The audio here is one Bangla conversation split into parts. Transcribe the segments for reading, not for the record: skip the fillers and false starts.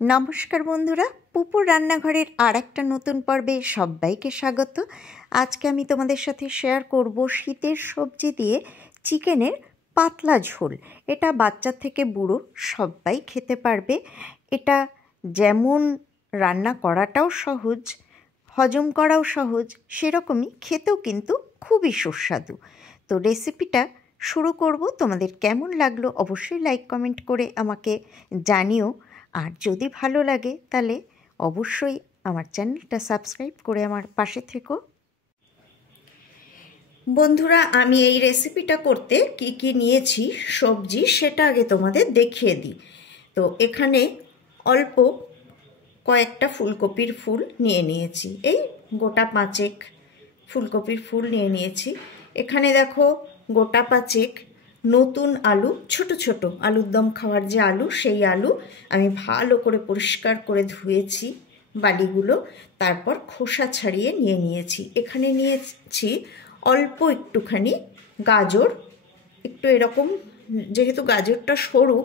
নমস্কার বন্ধুরা, পুপুর রান্নাঘরের আর একটা নতুন পর্বে সবাইকে স্বাগত। আজকে আমি তোমাদের সাথে শেয়ার করব শীতের সবজি দিয়ে চিকেনের পাতলা ঝোল। এটা বাচ্চা থেকে বুড়ো সবাই খেতে পারবে। এটা যেমন রান্না করাটাও সহজ, হজম করাও সহজ, সেরকমই খেতেও কিন্তু খুবই সুস্বাদু। তো রেসিপিটা শুরু করব। তোমাদের কেমন লাগলো অবশ্যই লাইক কমেন্ট করে আমাকে জানিও। আর যদি ভালো লাগে তাহলে অবশ্যই আমার চ্যানেলটা সাবস্ক্রাইব করে আমার পাশে থেকো। বন্ধুরা, আমি এই রেসিপিটা করতে কি কি নিয়েছি সবজি সেটা আগে তোমাদের দেখিয়ে দিই। তো এখানে অল্প কয়েকটা ফুলকপির ফুল নিয়ে নিয়েছি, এই গোটা পাঁচেক ফুলকপির ফুল নিয়ে নিয়েছি। এখানে দেখো গোটা পাঁচেক নতুন আলু, ছোট ছোট আলুর দম খাওয়ার যে আলু, সেই আলু আমি ভালো করে পরিষ্কার করে ধুয়েছি বালিগুলো, তারপর খোসা ছাড়িয়ে নিয়ে নিয়েছি। এখানে নিয়েছি অল্প একটুখানি গাজর, একটু এরকম, যেহেতু গাজরটা সরু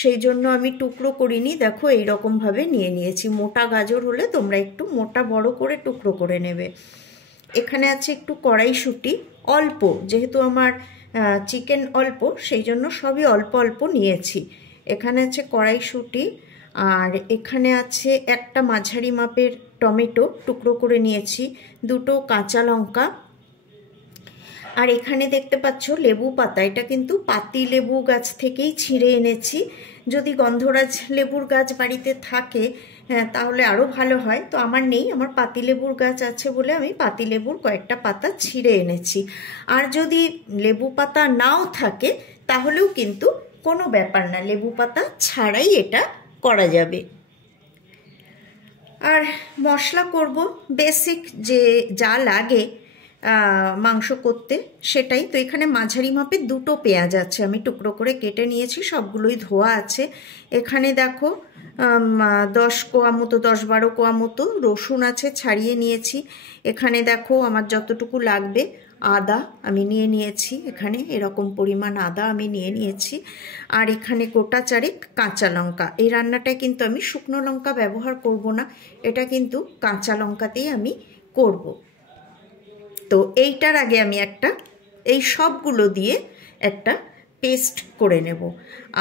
সেই জন্য আমি টুকরো করিনি, দেখো এইরকমভাবে নিয়ে নিয়েছি। মোটা গাজর হলে তোমরা একটু মোটা বড় করে টুকরো করে নেবে। এখানে আছে একটু কড়াইশুঁটি, অল্প, যেহেতু আমার চিকেন অল্প সেই জন্য সবই অল্প অল্প নিয়েছি। এখানে আছে কড়াইশুঁটি, আর এখানে আছে একটা মাঝারি মাপের টমেটো টুকরো করে নিয়েছি, দুটো কাঁচা লঙ্কা, আর এখানে দেখতে পাচ্ছ লেবু পাতা। এটা কিন্তু পাতি লেবু গাছ থেকেই ছিঁড়ে এনেছি। যদি গন্ধরাজ লেবুর গাছ বাড়িতে থাকে তাহলে আরও ভালো হয়, তো আমার নেই, আমার পাতিলেবুর গাছ আছে বলে আমি পাতিলেবুর কয়েকটা পাতা ছিঁড়ে এনেছি। আর যদি লেবু পাতা নাও থাকে তাহলেও কিন্তু কোনো ব্যাপার না, লেবু পাতা ছাড়াই এটা করা যাবে। আর মশলা করব বেসিক যে যা লাগে মাংস করতে সেটাই। তো এখানে মাঝারি মাপের দুটো পেঁয়াজ আছে, আমি টুকরো করে কেটে নিয়েছি, সবগুলোই ধোয়া আছে। এখানে দেখো 10 কোয়া মতো, 10-12 কোয়া মতো রসুন আছে, ছাড়িয়ে নিয়েছি। এখানে দেখো আমার যতটুকু লাগবে আদা আমি নিয়ে নিয়েছি, এখানে এরকম পরিমাণ আদা আমি নিয়ে নিয়েছি। আর এখানে গোটা চারেক কাঁচা লঙ্কা। এই রান্নাটায় কিন্তু আমি শুকনো লঙ্কা ব্যবহার করব না, এটা কিন্তু কাঁচা লঙ্কাতেই আমি করব। তো এইটার আগে আমি এই সবগুলো দিয়ে একটা পেস্ট করে নেব।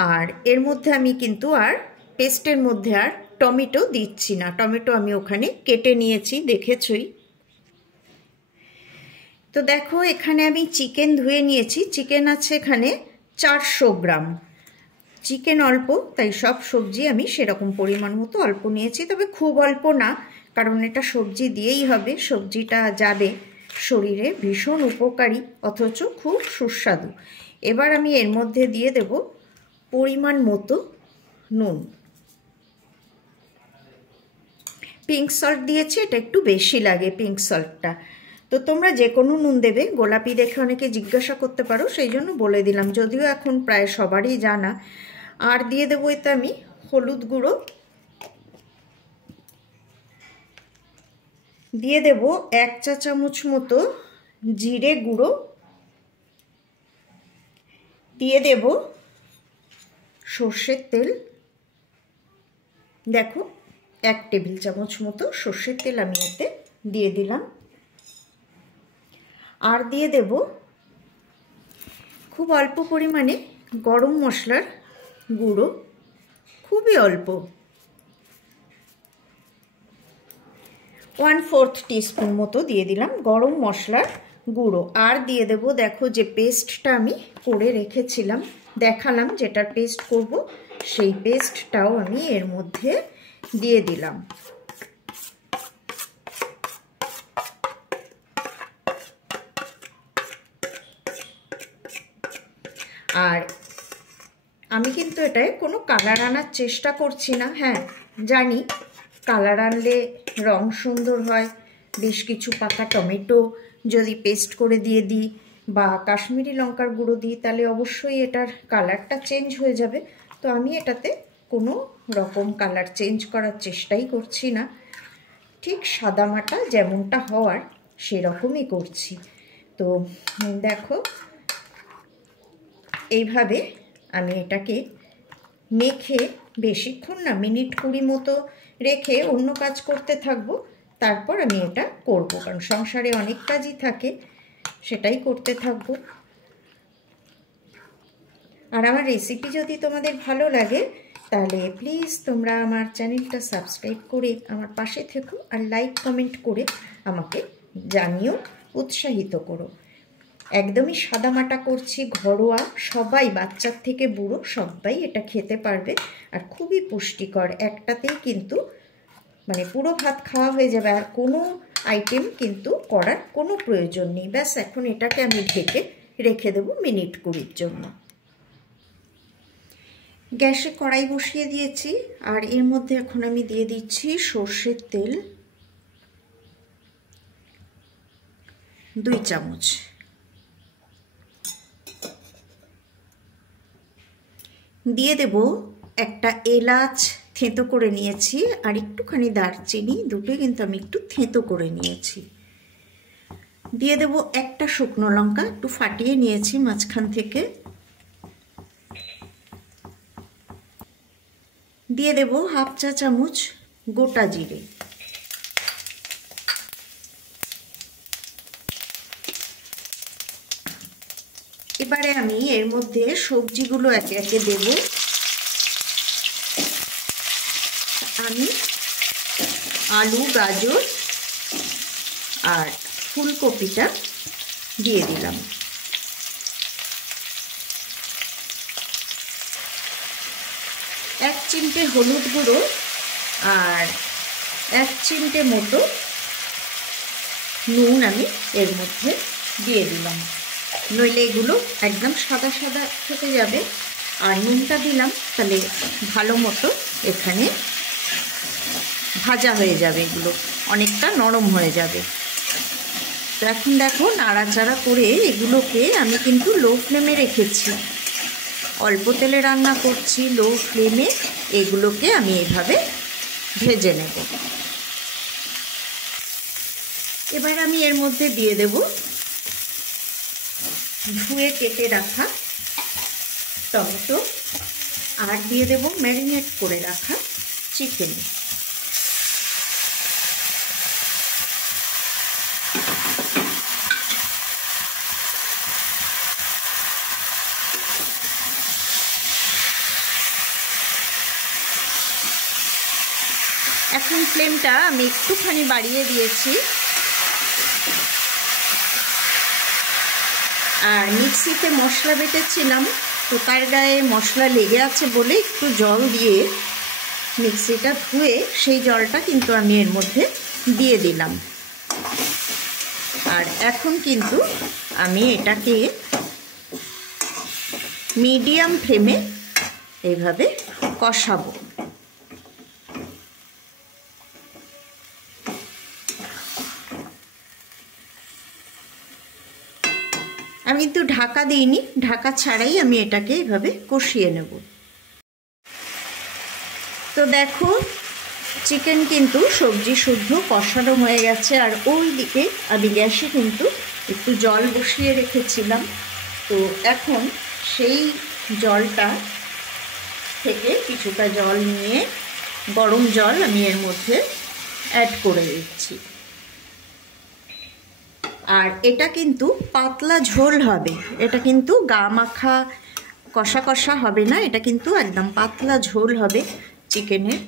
আর এর মধ্যে আমি কিন্তু আর পেস্টের মধ্যে আর টমেটো দিচ্ছি না, টমেটো আমি ওখানে কেটে নিয়েছি, দেখেছই। তো দেখো এখানে আমি চিকেন ধুয়ে নিয়েছি, চিকেন আছে এখানে 400 গ্রাম। চিকেন অল্প, তাই সব সবজি আমি সেরকম পরিমাণ মতো অল্প নিয়েছি, তবে খুব অল্প না, কারণ এটা সবজি দিয়েই হবে, সবজিটা যাবে শরীরে, ভীষণ উপকারী অথচ খুব সুস্বাদু। এবার আমি এর মধ্যে দিয়ে দেব পরিমাণ মতো নুন। পিঙ্ক সল্ট দিয়েছি, এটা একটু বেশি লাগে পিঙ্ক সল্টটা। তো তোমরা যে কোনো নুন দেবে, গোলাপি দেখে অনেকে জিজ্ঞাসা করতে পারো সেই জন্য বলে দিলাম, যদিও এখন প্রায় সবারই জানা। আর দিয়ে দেবো এতে আমি হলুদ গুঁড়ো, দিয়ে দেব 1 চা চামচ মতো জিরে গুঁড়ো, দিয়ে দেব সর্ষের তেল, দেখো 1 টেবিল চামচ মতো সর্ষের তেল আমি এতে দিয়ে দিলাম। আর দিয়ে দেব খুব অল্প পরিমাণে গরম মশলার গুঁড়ো, খুবই অল্প, 1/4 টিস্পুন মতো দিয়ে দিলাম গরম মশলার গুঁড়ো। আর দিয়ে দেব, দেখো যে পেস্টটা আমি করে রেখেছিলাম, দেখালাম যেটার পেস্ট করব, সেই পেস্টটাও আমি এর মধ্যে দিয়ে দিলাম। আর আমি কিন্তু এটায় কোনো কালার আনার চেষ্টা করছি না, হ্যাঁ জানি কালার আনলে রং সুন্দর হয়, বেশ কিছু পাকা টমেটো যদি পেস্ট করে দিয়ে দিই বা কাশ্মীরি লঙ্কার গুঁড়ো দিই তাহলে অবশ্যই এটার কালারটা চেঞ্জ হয়ে যাবে। তো আমি এটাতে কোনো রকম কালার চেঞ্জ করার চেষ্টাই করছি না, ঠিক সাদামাটা যেমনটা হওয়ার সেরকমই করছি। তো দেখো এইভাবে আমি এটাকে মেখে বেশিক্ষণ না, মিনিট 20 মতো রেখে অন্য কাজ করতে থাকবো, তারপর আমি এটা করব, কারণ সংসারে অনেক কাজই থাকে, সেটাই করতে থাকবো। আর আমার রেসিপি যদি তোমাদের ভালো লাগে তাহলে প্লিজ তোমরা আমার চ্যানেলটা সাবস্ক্রাইব করে আমার পাশে থেকো, আর লাইক কমেন্ট করে আমাকে জানিও, উৎসাহিত করো। একদমই সাদামাটা করছি, ঘরোয়া, সবাই বাচ্চার থেকে বুড়ো সবাই এটা খেতে পারবে, আর খুবই পুষ্টিকর। একটাতেই কিন্তু মানে পুরো ভাত খাওয়া হয়ে যাবে, আর কোনো আইটেম কিন্তু করার কোনো প্রয়োজন নেই। ব্যাস এখন এটাকে আমি ঢেকে রেখে দেবো মিনিট 20 জন্য। গ্যাসে কড়াই বসিয়ে দিয়েছি, আর এর মধ্যে এখন আমি দিয়ে দিচ্ছি সর্ষের তেল 2 চামচ। দিয়ে দেব একটা এলাচ থেঁতো করে নিয়েছি, আর একটুখানি দারচিনি, দুটোই কিন্তু আমি একটু থেঁতো করে নিয়েছি। দিয়ে দেব একটা শুকনো লঙ্কা, একটু ফাটিয়ে নিয়েছি মাঝখান থেকে। দিয়ে দেব হাফ চা চামচ গোটা জিরে। এবারে আমি এর মধ্যে সবজিগুলো একে একে দেব। আমি আলু, গাজর আর ফুলকপিটা দিয়ে দিলাম। এক চিমটে হলুদ গুঁড়ো আর 1 চিমটে মতো নুন আমি এর মধ্যে দিয়ে দিলাম, নইলে এগুলো একদম সাদা সাদা থেকে যাবে। আর নুনটা দিলাম তাহলে ভালো মতো এখানে ভাজা হয়ে যাবে, এগুলো অনেকটা নরম হয়ে যাবে। তো এখন দেখো নাড়াচাড়া করে এগুলোকে আমি কিন্তু লো ফ্লেমে রেখেছি, অল্প তেলে রান্না করছি, লো ফ্লেমে এগুলোকে আমি এভাবে ভেজে নেব। এবার আমি এর মধ্যে দিয়ে দেব ধুয়ে কেটে রাখা টমেটো, আর দিয়ে দেব ম্যারিনেট করে রাখা চিকেন। এখন ফ্লেমটা আমি একটুখানি বাড়িয়ে দিয়েছি, আর মিক্সিতে মশলা বেটেছিলাম, তো তার গায়ে মশলা লেগে আছে বলে একটু জল দিয়ে মিক্সিটা ধুয়ে সেই জলটা কিন্তু আমি এর মধ্যে দিয়ে দিলাম। আর এখন কিন্তু আমি এটাকে মিডিয়াম ফ্লেমে এইভাবে কষাবো। আমি কিন্তু ঢাকা দিইনি, ঢাকা ছাড়াই আমি এটাকে এভাবে কষিয়ে নেব। তো দেখো চিকেন কিন্তু সবজি শুদ্ধ কষানো হয়ে গেছে, আর ওই দিকে আমি গ্যাসে কিন্তু একটু জল বসিয়ে রেখেছিলাম। তো এখন সেই জলটা থেকে কিছুটা জল নিয়ে গরম জল আমি এর মধ্যে অ্যাড করে দিচ্ছি। আর এটা কিন্তু পাতলা ঝোল হবে, এটা কিন্তু গা মাখা কষা কষা হবে না, এটা কিন্তু একদম পাতলা ঝোল হবে চিকেনের।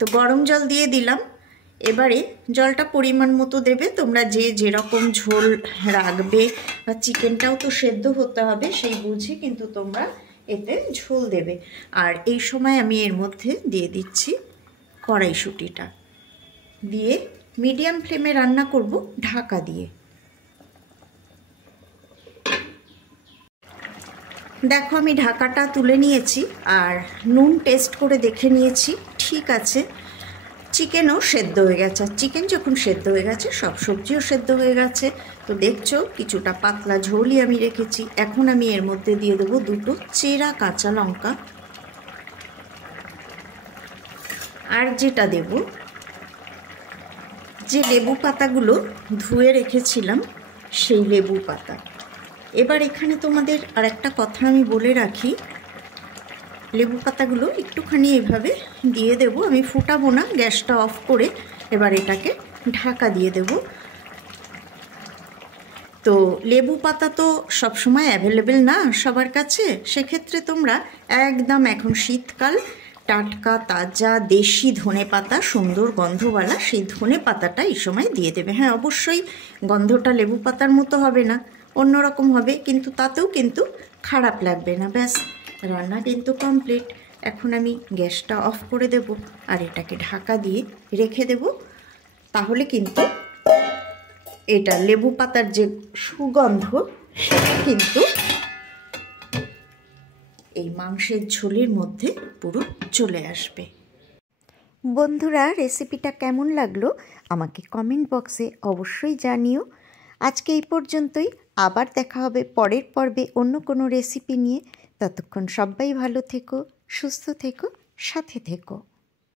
তো গরম জল দিয়ে দিলাম। এবারে জলটা পরিমাণ মতো দেবে, তোমরা যে যেরকম ঝোল রাখবে, বা চিকেনটাও তো সেদ্ধ হতে হবে, সেই বুঝে কিন্তু তোমরা এতে ঝোল দেবে। আর এই সময় আমি এর মধ্যে দিয়ে দিচ্ছি কড়াইশুঁটিটা, দিয়ে মিডিয়াম ফ্লেমে রান্না করব ঢাকা দিয়ে। দেখো আমি ঢাকাটা তুলে নিয়েছি, আর নুন টেস্ট করে দেখে নিয়েছি, ঠিক আছে। চিকেনও সেদ্ধ হয়ে গেছে, আর চিকেন যখন সেদ্ধ হয়ে গেছে সব সবজিও সেদ্ধ হয়ে গেছে। তো দেখছো কিছুটা পাতলা ঝোলই আমি রেখেছি। এখন আমি এর মধ্যে দিয়ে দেবো 2টো চেরা কাঁচা লঙ্কা, আর যেটা দেব যে লেবু পাতাগুলো ধুয়ে রেখেছিলাম সেই লেবু পাতা। এবার এখানে তোমাদের আর একটা কথা আমি বলে রাখি, লেবু পাতাগুলো একটুখানি এভাবে দিয়ে দেব। আমি ফুটাবো না, গ্যাসটা অফ করে এবার এটাকে ঢাকা দিয়ে দেব। তো লেবু পাতা তো সবসময় অ্যাভেলেবেল না সবার কাছে, সেক্ষেত্রে তোমরা একদম এখন শীতকাল টাটকা তাজা দেশি ধনে পাতা, সুন্দর গন্ধওয়ালা সেই ধনে পাতাটা এই সময় দিয়ে দেবে। হ্যাঁ, অবশ্যই গন্ধটা লেবু পাতার মতো হবে না, অন্যরকম হবে, কিন্তু তাতেও কিন্তু খারাপ লাগবে না। ব্যাস, রান্না কিন্তু কমপ্লিট। এখন আমি গ্যাসটা অফ করে দেব আর এটাকে ঢাকা দিয়ে রেখে দেব। তাহলে কিন্তু এটা লেবু পাতার যে সুগন্ধ সেটা কিন্তু এই মাংসের ঝোলের মধ্যে পুরো চলে আসবে। বন্ধুরা, রেসিপিটা কেমন লাগলো আমাকে কমেন্ট বক্সে অবশ্যই জানিও। আজকে এই পর্যন্তই, আবার দেখা হবে পরের পর্বে অন্য কোনো রেসিপি নিয়ে। ততক্ষণ সবাই ভালো থেকো, সুস্থ থেকো, সাথে থেকো।